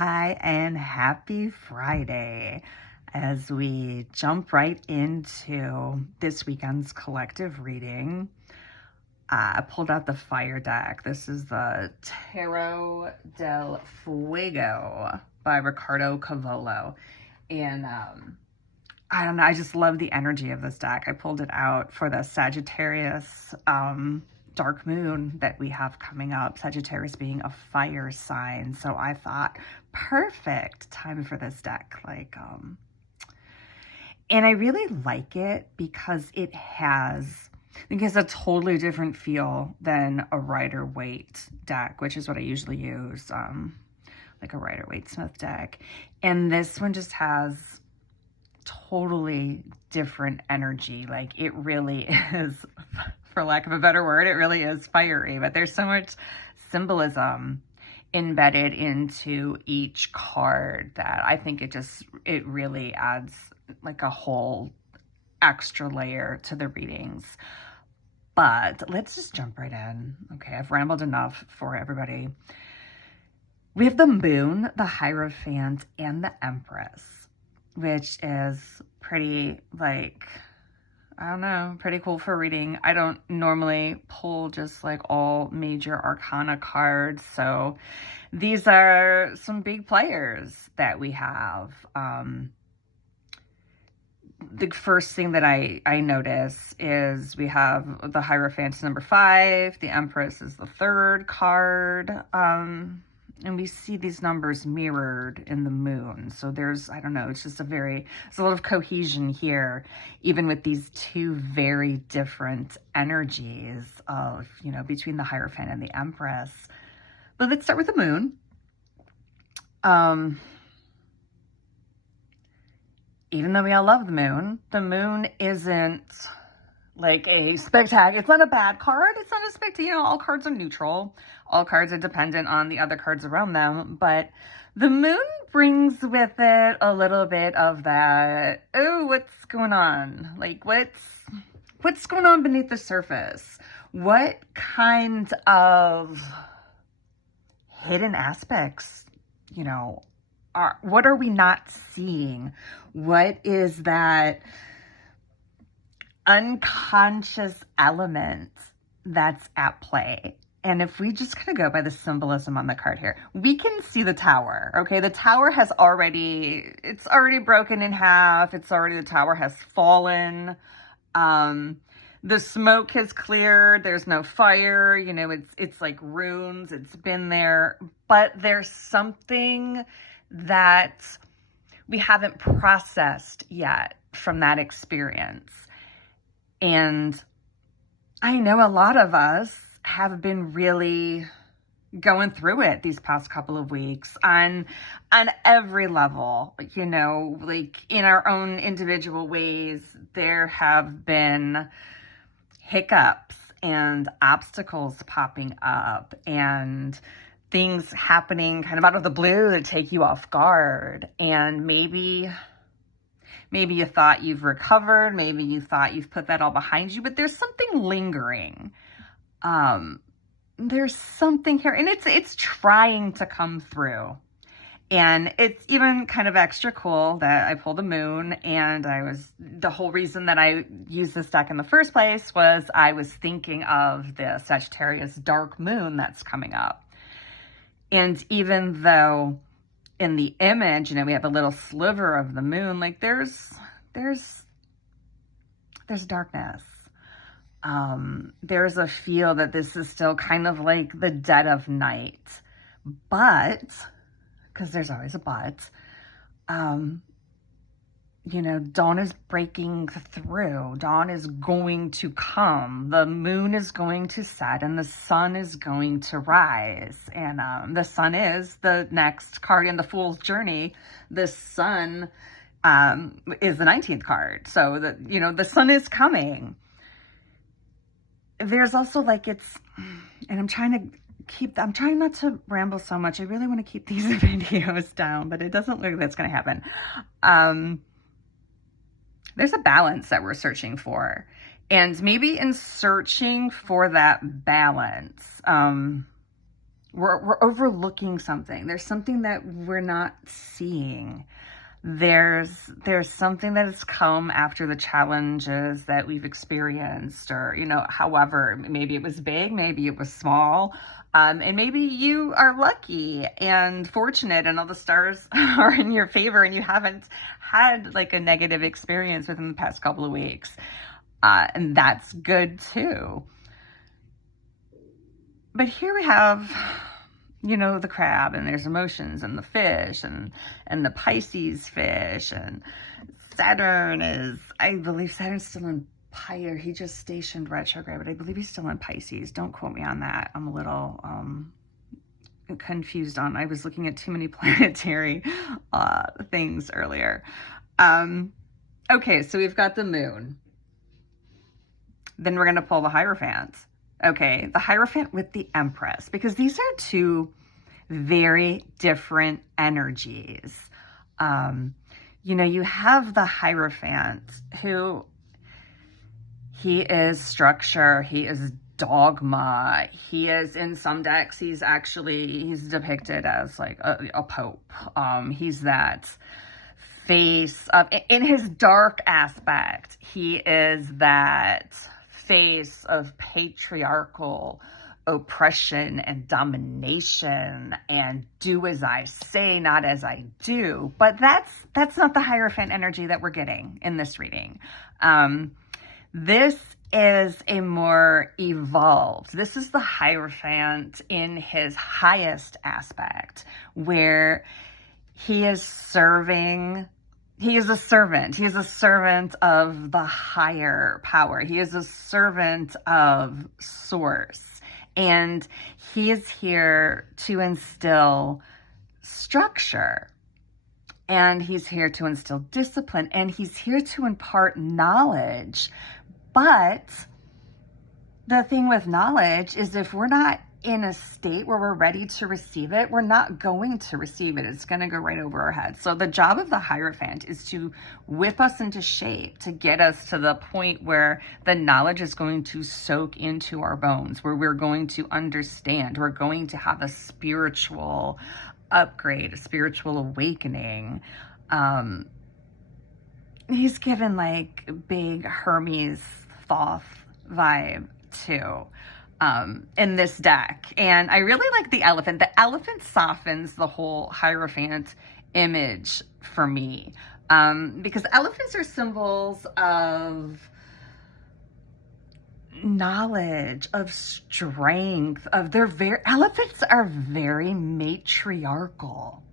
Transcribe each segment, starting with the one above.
Hi and happy Friday as we jump right into this weekend's collective reading. I pulled out the fire deck. This is the Tarot del Fuego by Ricardo Cavolo. And I don't know, I just love the energy of this deck. I pulled it out for the Sagittarius dark moon that we have coming up, Sagittarius being a fire sign. So I thought, perfect time for this deck. And I really like it because it has a totally different feel than a Rider-Waite deck, which is what I usually use, like a Rider-Waite Smith deck. And this one just has totally different energy. Like, it really is, for lack of a better word, it really is fiery, but there's so much symbolism embedded into each card that I think it really adds like a whole extra layer to the readings. But let's just jump right in. Okay, I've rambled enough for everybody. We have the Moon, the Hierophant, and the Empress, which is pretty, pretty cool for reading. I don't normally pull just like all major arcana cards, so these are some big players that we have. The first thing that I notice is we have the Hierophant number 5, the Empress is the third card, and we see these numbers mirrored in the moon. So there's, I don't know, there's a lot of cohesion here, even with these two very different energies of, between the Hierophant and the Empress. But let's start with the moon. Even though we all love the moon isn't like a spectacular, it's not a bad card. It's not a spectacular, all cards are neutral. All cards are dependent on the other cards around them. But the moon brings with it a little bit of that, oh, what's going on? Like, what's going on beneath the surface? What kind of hidden aspects, what are we not seeing? What is that unconscious element that's at play? And if we just kind of go by the symbolism on the card here, we can see the tower, okay? The tower it's already broken in half. The tower has fallen. The smoke has cleared. There's no fire. It's like ruins. It's been there. But there's something that we haven't processed yet from that experience. And I know a lot of us have been really going through it these past couple of weeks on every level, like in our own individual ways. There have been hiccups and obstacles popping up and things happening kind of out of the blue that take you off guard. And maybe you thought you've recovered, maybe you thought you've put that all behind you, but there's something lingering. There's something here, and it's trying to come through. And it's even kind of extra cool that I pulled the moon, and the whole reason that I used this deck in the first place was I was thinking of the Sagittarius dark moon that's coming up. And even though in the image, we have a little sliver of the moon, like there's darkness. There's a feel that this is still kind of like the dead of night, but, because there's always a but, dawn is breaking through. Dawn is going to come. The moon is going to set and the sun is going to rise. And the sun is the next card in the Fool's Journey. The sun is the 19th card. So the sun is coming. There's also and I'm trying not to ramble so much. I really want to keep these videos down, but it doesn't look like that's going to happen. There's a balance that we're searching for. And maybe in searching for that balance, We're overlooking something. There's something that we're not seeing. There's something that has come after the challenges that we've experienced, or, however, maybe it was big, maybe it was small. And maybe you are lucky and fortunate and all the stars are in your favor and you haven't had like a negative experience within the past couple of weeks. And that's good too. But here we have, the crab, and there's emotions, and the fish, and the Pisces fish, and I believe Saturn's still in Pisces. He just stationed retrograde, but I believe he's still in Pisces. Don't quote me on that. I'm a little confused I was looking at too many planetary things earlier. Okay, so we've got the moon. Then we're going to pull the Hierophant. Okay, the Hierophant with the Empress, because these are two very different energies. You have the Hierophant, who he is structure, he is dogma, he is, in some decks, he's depicted as like a pope. He's that face of, in his dark aspect, he is that face of patriarchal oppression and domination and do as I say, not as I do. But that's not the Hierophant energy that we're getting in this reading. This is a more evolved. This is the Hierophant in his highest aspect, where he is serving. He is a servant. He is a servant of the higher power. He is a servant of Source. And he is here to instill structure. And he's here to instill discipline. And he's here to impart knowledge. But the thing with knowledge is, if we're not in a state where we're ready to receive it, we're not going to receive it. It's going to go right over our heads. So the job of the Hierophant is to whip us into shape, to get us to the point where the knowledge is going to soak into our bones, where we're going to understand, we're going to have a spiritual upgrade, a spiritual awakening. He's given like big Hermes Thoth vibe too. In this deck. And I really like the elephant. The elephant softens the whole Hierophant image for me. Because elephants are symbols of knowledge, of strength, elephants are very matriarchal.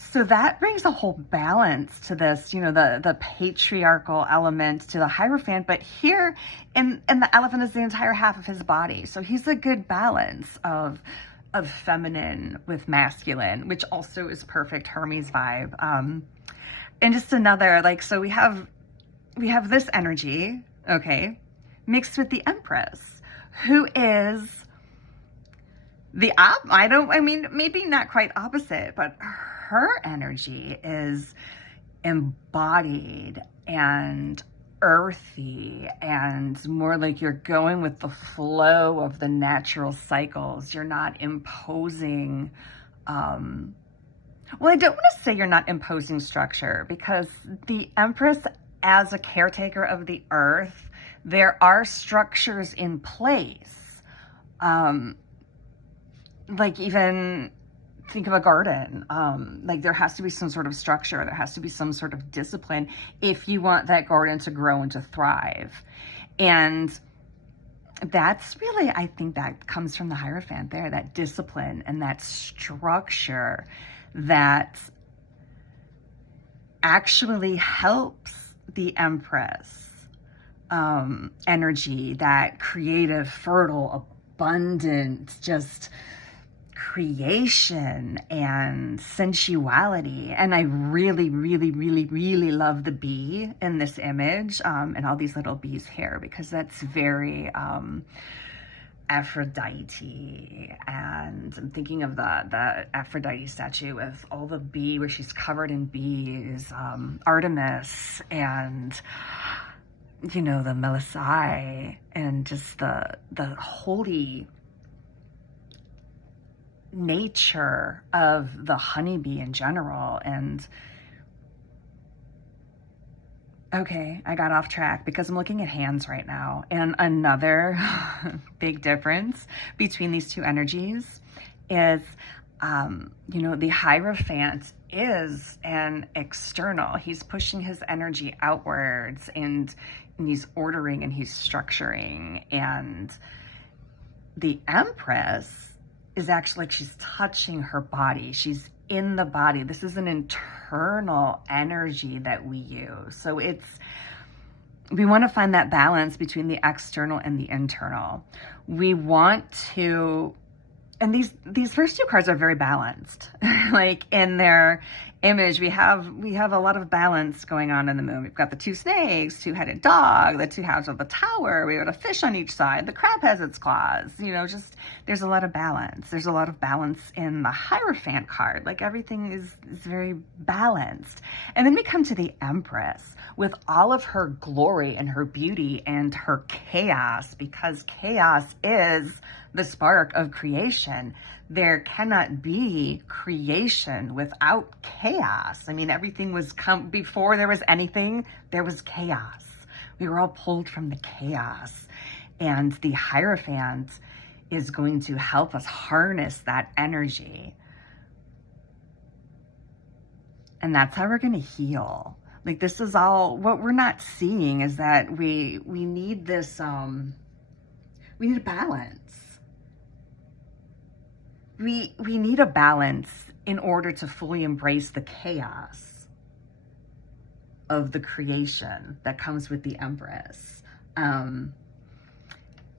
So that brings a whole balance to this, the patriarchal element to the Hierophant. But here in the elephant is the entire half of his body. So he's a good balance of feminine with masculine, which also is perfect Hermes vibe. And just another, so we have this energy, okay, mixed with the Empress, who is maybe not quite opposite, but her energy is embodied and earthy and more like you're going with the flow of the natural cycles. You're not imposing, I don't want to say you're not imposing structure, because the Empress, as a caretaker of the earth, there are structures in place. Even think of a garden. There has to be some sort of structure. There has to be some sort of discipline if you want that garden to grow and to thrive. And that's really, I think that comes from the Hierophant there, that discipline and that structure that actually helps the Empress energy, that creative, fertile, abundant, just creation and sensuality. And I really, really, really, really love the bee in this image, and all these little bees here, because that's very Aphrodite. And I'm thinking of the Aphrodite statue with all the bee, where she's covered in bees, Artemis, and the Melissae, and just the holy nature of the honeybee in general. And okay, I got off track because I'm looking at hands right now. And another big difference between these two energies is, the Hierophant is an external. He's pushing his energy outwards, and he's ordering and he's structuring. And the Empress is actually like she's touching her body. She's in the body. This is an internal energy that we use. So we want to find that balance between the external and the internal. We want to, and these first two cards are very balanced. Like in their image, we have a lot of balance going on in the moon. We've got the two snakes, two-headed dog, the two halves of the tower. We have a fish on each side. The crab has its claws. Just there's a lot of balance. There's a lot of balance in the Hierophant card. Like everything is very balanced. And then we come to the Empress with all of her glory and her beauty and her chaos, because chaos is the spark of creation. There cannot be creation without chaos. I mean, everything was before there was anything, there was chaos. We were all pulled from the chaos. And the Hierophant is going to help us harness that energy. And that's how we're going to heal. Like, this is all, what we're not seeing is that we need this, we need a balance. We need a balance in order to fully embrace the chaos of the creation that comes with the Empress.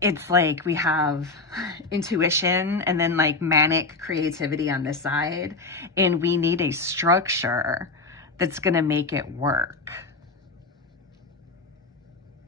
It's like we have intuition and then like manic creativity on this side, and we need a structure that's going to make it work.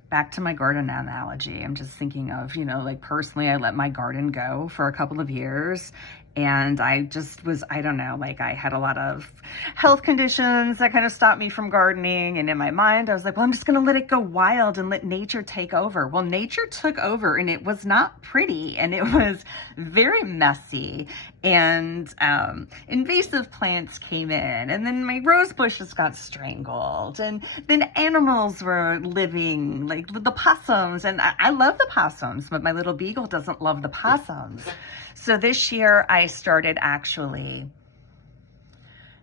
Back to my garden analogy, I'm just thinking of, like personally, I let my garden go for a couple of years, and I just was, I don't know, like I had a lot of health conditions that kind of stopped me from gardening. And in my mind, I was like, well, I'm just going to let it go wild and let nature take over. Well, nature took over, and it was not pretty, and it was very messy, and invasive plants came in, and then my rose bushes got strangled, and then animals were living, like the possums, and I love the possums, but my little beagle doesn't love the possums. So this year I started actually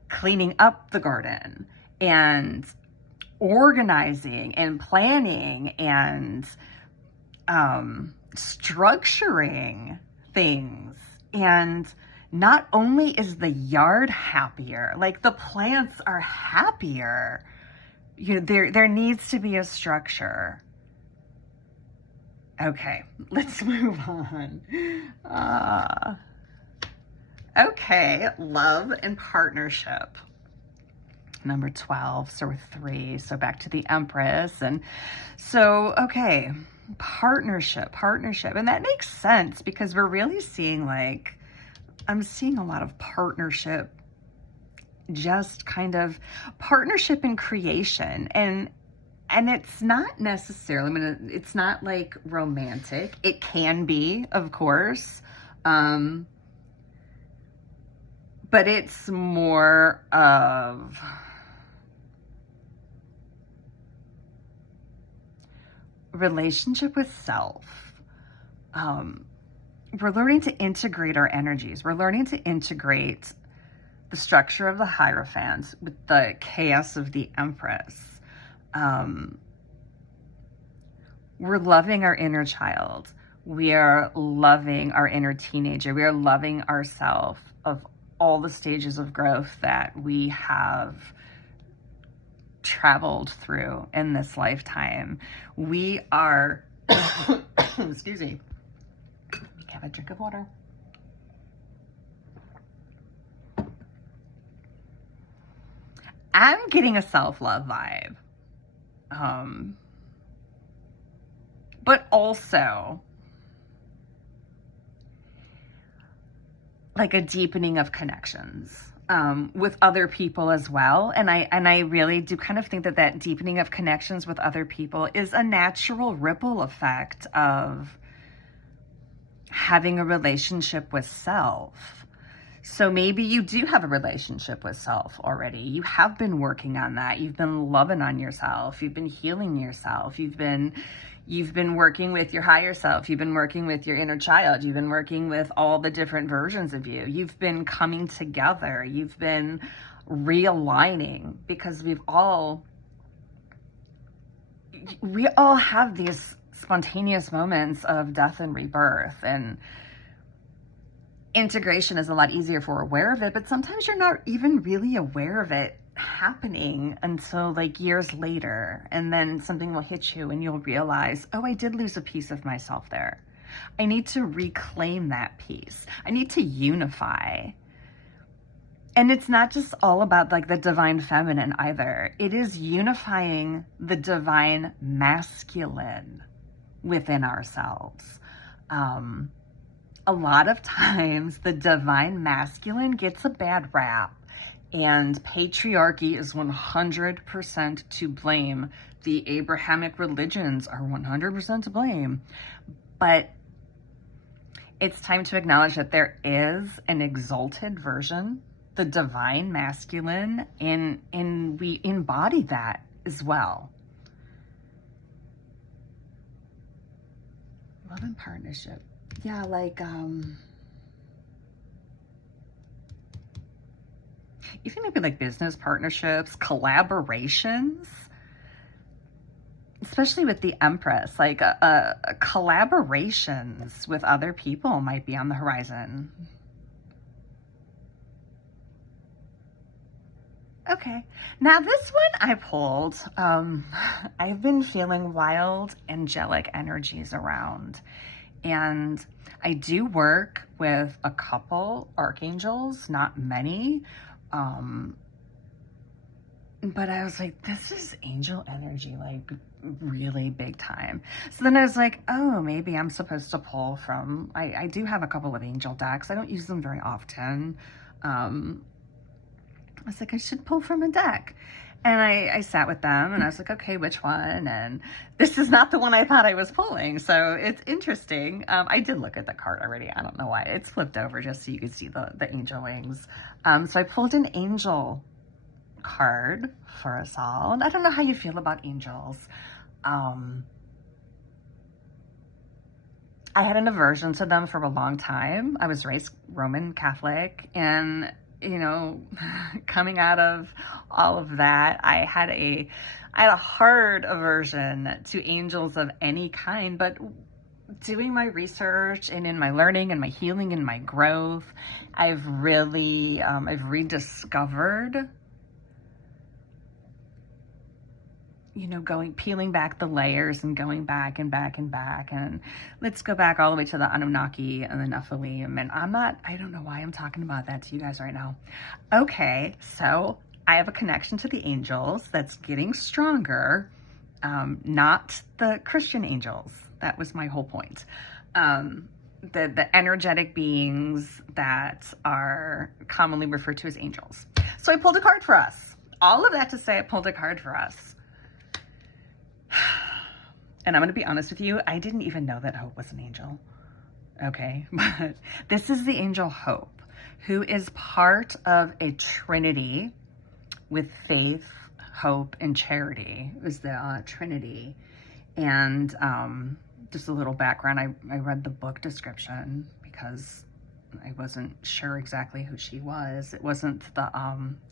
cleaning up the garden and organizing and planning and structuring things. And not only is the yard happier, like the plants are happier, there needs to be a structure. Okay, let's move on. Okay, love and partnership. Number 12, so we're 3. So back to the Empress. And so, okay, partnership. And that makes sense because we're really seeing I'm seeing a lot of partnership, just kind of partnership in creation. And it's not necessarily, it's not like romantic. It can be, of course. But it's more of relationship with self. We're learning to integrate our energies. We're learning to integrate the structure of the Hierophant with the chaos of the Empress. We're loving our inner child. We are loving our inner teenager. We are loving ourselves of all the stages of growth that we have traveled through in this lifetime. We are, excuse me, have a drink of water. I'm getting a self-love vibe. But also like a deepening of connections with other people as well. And I really do kind of think that deepening of connections with other people is a natural ripple effect of having a relationship with self. So maybe you do have a relationship with self already. You have been working on that. You've been loving on yourself. You've been healing yourself. You've been working with your higher self. You've been working with your inner child. You've been working with all the different versions of you. You've been coming together. You've been realigning, because we all have these spontaneous moments of death and rebirth, and integration is a lot easier if we're aware of it, but sometimes you're not even really aware of it happening until like years later, and then something will hit you and you'll realize, oh, I did lose a piece of myself there. I need to reclaim that piece. I need to unify. And it's not just all about like the divine feminine either. It is unifying the divine masculine within ourselves. A lot of times the divine masculine gets a bad rap, and patriarchy is 100% to blame. The Abrahamic religions are 100% to blame. But it's time to acknowledge that there is an exalted version, the divine masculine, and we embody that as well. Love and partnership. Yeah, like, even maybe like business partnerships, collaborations, especially with the Empress, like collaborations with other people might be on the horizon. Okay, now this one I pulled, I've been feeling wild angelic energies around, and I do work with a couple archangels, not many, but I was like, this is angel energy, like really big time. So then I was like, oh, maybe I'm supposed to pull from, I do have a couple of angel decks. I don't use them very often. I was like, I should pull from a deck. And I sat with them and I was like, okay, which one? And this is not the one I thought I was pulling. So it's interesting. I did look at the card already. I don't know why. It's flipped over just so you could see the angel wings. So I pulled an angel card for us all. And I don't know how you feel about angels. I had an aversion to them for a long time. I was raised Roman Catholic, and you know, coming out of all of that, I had a hard aversion to angels of any kind, but doing my research and in my learning and my healing and my growth, I've really, I've rediscovered, you know, peeling back the layers and going back and back and back. And let's go back all the way to the Anunnaki and the Nephilim. And I don't know why I'm talking about that to you guys right now. Okay, so I have a connection to the angels that's getting stronger, not the Christian angels. That was my whole point. The energetic beings that are commonly referred to as angels. So I pulled a card for us. All of that to say, I pulled a card for us. And I'm going to be honest with you, I didn't even know that Hope was an angel. Okay, but this is the angel Hope, who is part of a trinity with faith, hope, and charity. It was the Trinity. And just a little background, I read the book description because I wasn't sure exactly who she was. It wasn't the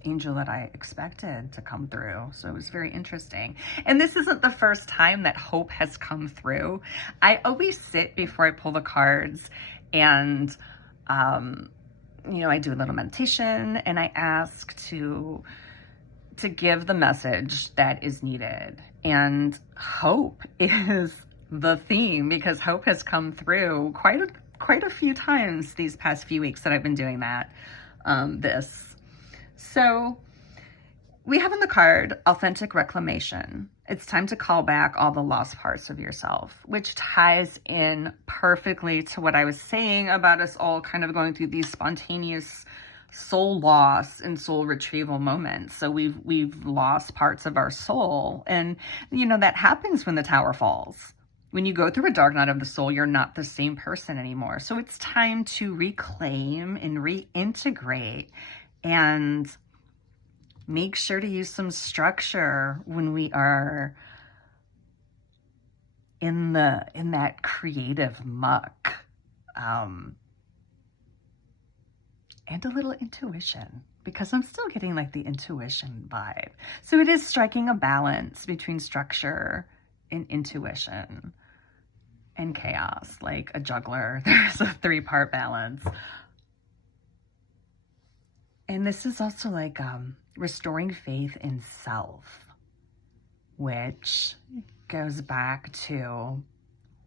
angel that I expected to come through. So it was very interesting. And this isn't the first time that Hope has come through. I always sit before I pull the cards and, you know, I do a little meditation and I ask to give the message that is needed. And hope is the theme because hope has come through quite a few times these past few weeks that I've been doing that, So we have in the card, authentic reclamation. It's time to call back all the lost parts of yourself, which ties in perfectly to what I was saying about us all kind of going through these spontaneous soul loss and soul retrieval moments. So we've lost parts of our soul. And, you know, that happens when the tower falls. when you go through a dark night of the soul, you're not the same person anymore. So it's time to reclaim and reintegrate and make sure to use some structure when we are in that creative muck. And a little intuition, because I'm still getting like the intuition vibe. So it is striking a balance between structure and intuition and chaos, like a juggler. There's a 3-part balance. And this is also like restoring faith in self, which goes back to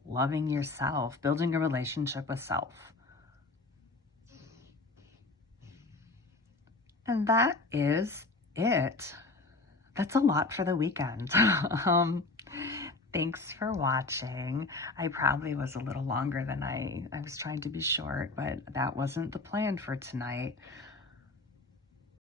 loving yourself, building a relationship with self. And that is it. That's a lot for the weekend. Thanks for watching. I probably was a little longer than I was trying to be short, but that wasn't the plan for tonight.